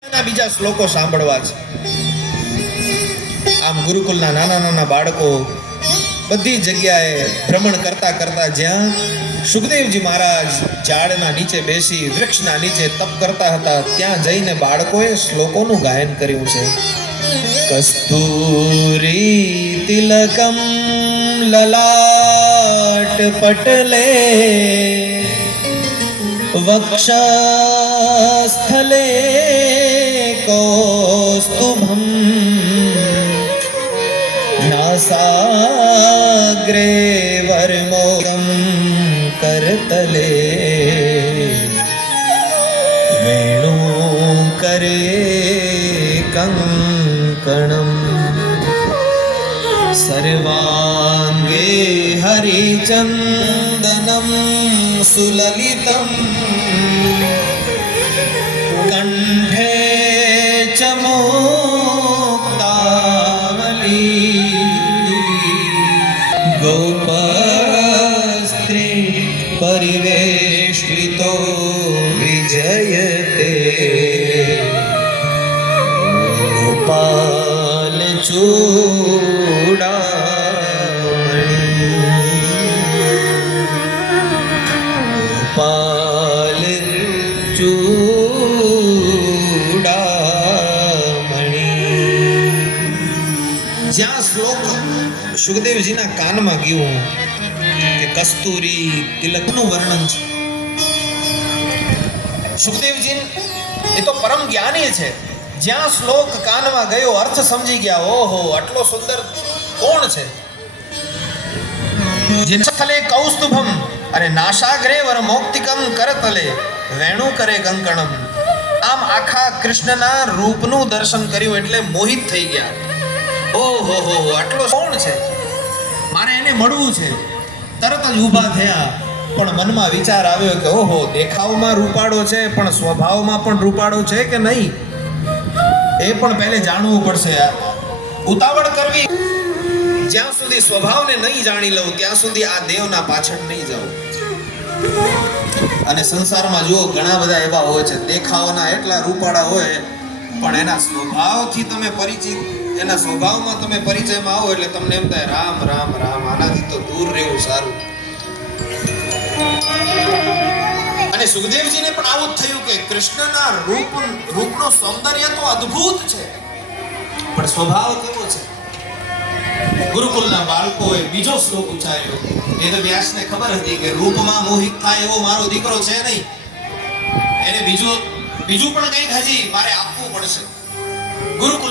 બીજા શ્લોકો સાંભળવા છે. આમ ગુરુકુલના નાના નાના બાળકો બધી જગ્યાએ ભ્રમણ કરતા કરતા જ્યાં સુખદેવજી મહારાજ ઝાડના નીચે બેસી વૃક્ષના નીચે તપ કરતા હતા ત્યાં જઈને બાળકોએ શ્લોકોનું ગાયન કર્યું છે. કસ્તુરી તિલકમ લલાટ પટલે વક્ષસ્થલે કૌસ્તુભમ નાસાગ્રે વર્મોગમ કરતલે વેણુકરે કંકણમ સર્વાંગે હરિચંદનમ સુલલિતમ કંઠે ચ મુક્તાવલી ગોપસ્ત્રી પરિવેષ્ટિતો વિજયતે ગોપાલ જ્યાં શ્લોક સુખદેવજીના કાનમાં ગયું કે કસ્તુરી તિલકનું વર્ણન છે. સુખદેવજી એ તો પરમ જ્ઞાની છે. જ્યાં શ્લોક કાનમાં ગયો અર્થ સમજી ગયા. ઓહો, આટલો સુંદર કોણ છે? સ્થલે કૌસ્તુભમ અને નાશાગ્રે વરમોક્તિકમ કરતલે વેણુ કરે કંકણમ. આમ આખા કૃષ્ણના રૂપનું દર્શન કર્યું એટલે મોહિત થઈ ગયા. ઓહો હો, આટલો કોણ છે? મારે એને મળવું છે. તરત જ ઊભા થયા. પણ મનમાં વિચાર આવ્યો કે ઓહો, દેખાવમાં રૂપાળો છે પણ સ્વભાવમાં પણ રૂપાળો છે કે નહીં એ પણ પહેલે જાણવું પડશે. ઉતાવળ કરવી, જ્યાં સુધી સ્વભાવને નહીં જાણી લઉં ત્યાં સુધી આ દેવના પાછળ નહીં જાઉં. અને સંસારમાં જુઓ ઘણા બધા એવા હોય છે, દેખાવના એટલા રૂપાળા હોય પણ એના સ્વભાવથી તમે પરિચિત, એના સ્વભાવમાં તમે પરિચયમાં આવો એટલે તમને એમ થાય રામ રામ રામ, આનાથી તો દૂર રહેવું સારું. અને સુખદેવજીને પણ આવું જ થયું કે કૃષ્ણના રૂપનો સૌંદર્ય તો અદ્ભુત છે પણ સ્વભાવ કેવો છે? ગુરુકુલના બાળકોએ બીજો શ્લોક ઉચ્ચાર્યો. એ તો વ્યાસને ખબર હતી કે રૂપમાં મોહિત થાય એવો મારો દીકરો છે નહીં, એને બીજું પણ કંઈક હજી મારે આપવું પડશે. ગુરુકુલ